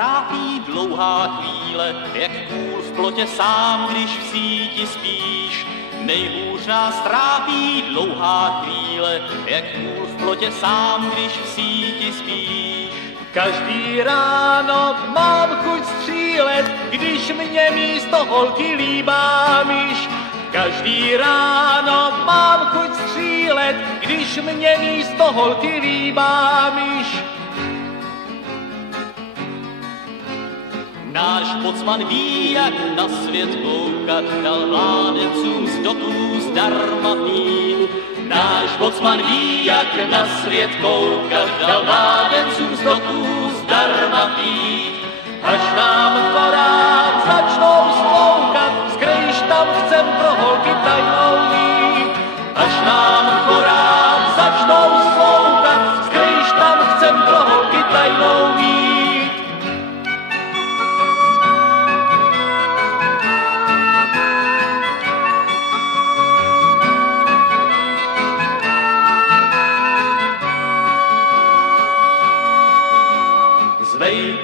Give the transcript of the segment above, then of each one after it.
trápí dlouhá chvíle, jak kůl v plotě sám, když v síti spíš. Nejhůř nás trápí dlouhá chvíle, jak kůl v plotě sám, když v síti spíš. Každý ráno mám chuť střílet, když mě místo holky líbá myš. Každý ráno mám chuť střílet, když mě místo holky líbá myš. Náš bocman ví, jak na svět koukat, dal mládencům z doků zdarma mít. Náš bocman ví, jak na svět koukat, dal mládencům z doků zdarma mít. Až nám korám začnou sploukat, skrejš tam chcem pro holky tajnou mít. Až nám korám začnou sploukat, skrejš tam chcem pro holky tajnou mít.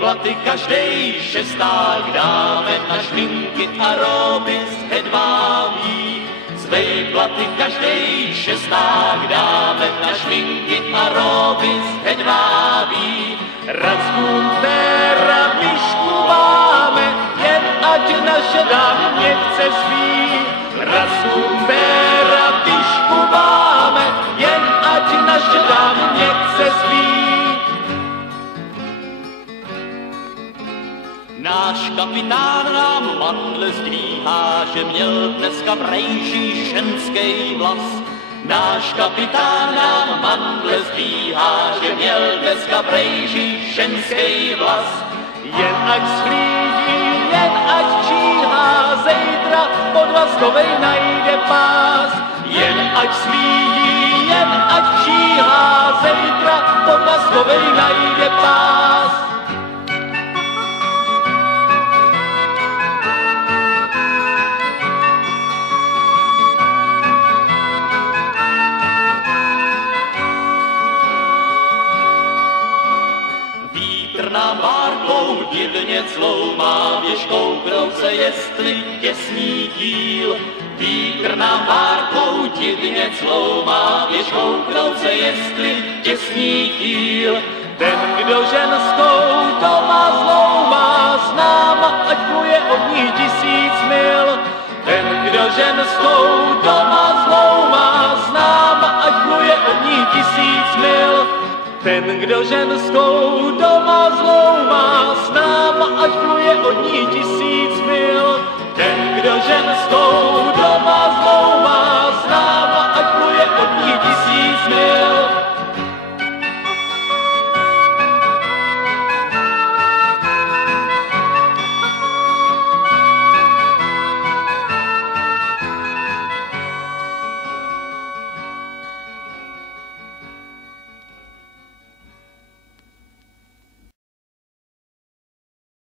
Platy každej šesták dáme na šminky a roby z hedvábí. Zvej platy každej šesták dáme na šminky a roby z hedvábí. Rackům péra myšku máme, jen ať naše dámy měkce spí. Rackům péra myšku máme, jen ať naše dámy měkce spí. Náš kapitán nám mandle zdvíhá, že měl dneska v rejži ženský vlas. Náš kapitán nám mandle zdvíhá, že měl dneska v rejži ženský vlas. Jen ať slídí, jen ať číhá, zítra pod Vaskovej najde pás. Jen ať slídí, jen ať číhá, zítra pod Vaskovej najde pás. Nám bárkou divně cloumá, běž kouknout se, jestli těsný díl. Vítr nám bárkou divně cloumá, běž kouknout se, jestli těsný díl. Ten, kdo ženskou doma zloumá, s náma, ať pluje od ní 1000 mil. Ten, kdo ženskou doma zloumá, s náma, ať pluje od ní 1000 mil. Ten, kdo ženskou doma zloumá, s náma, ať pluje od ní 1000 mil. Ten, kdo ženskou